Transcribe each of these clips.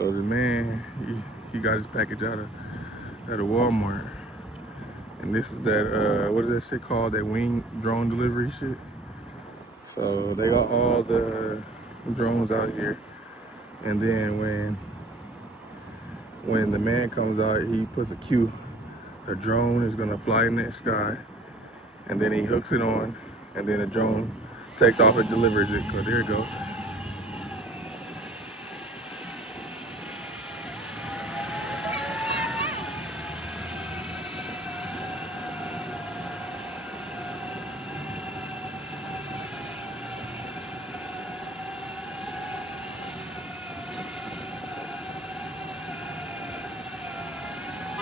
So the man, he got his package out of Walmart. And this is that, what is that shit called? That wing drone delivery shit. So they got all the drones out here. And then when the man comes out, he puts a cue. The drone is gonna fly in the sky. And then he hooks it on. And then the drone takes off and delivers it. So there it goes.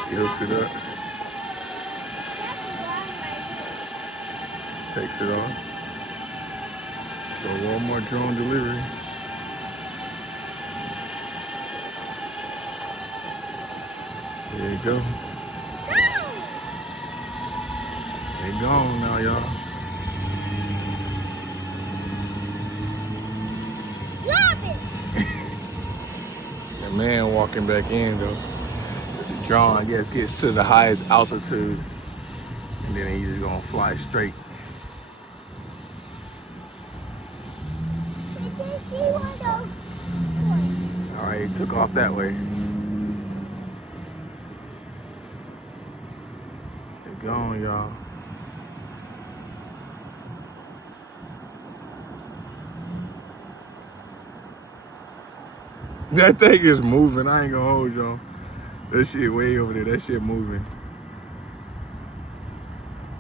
He hooks it up, takes it off. So Walmart drone delivery. There you go. They gone now, y'all. Drop it! The man walking back in though. The drone, I guess, gets to the highest altitude, and then he's just gonna fly straight. All right, he took off that way. They're gone, y'all. That thing is moving. I ain't gonna hold y'all. That shit way over there. That shit moving.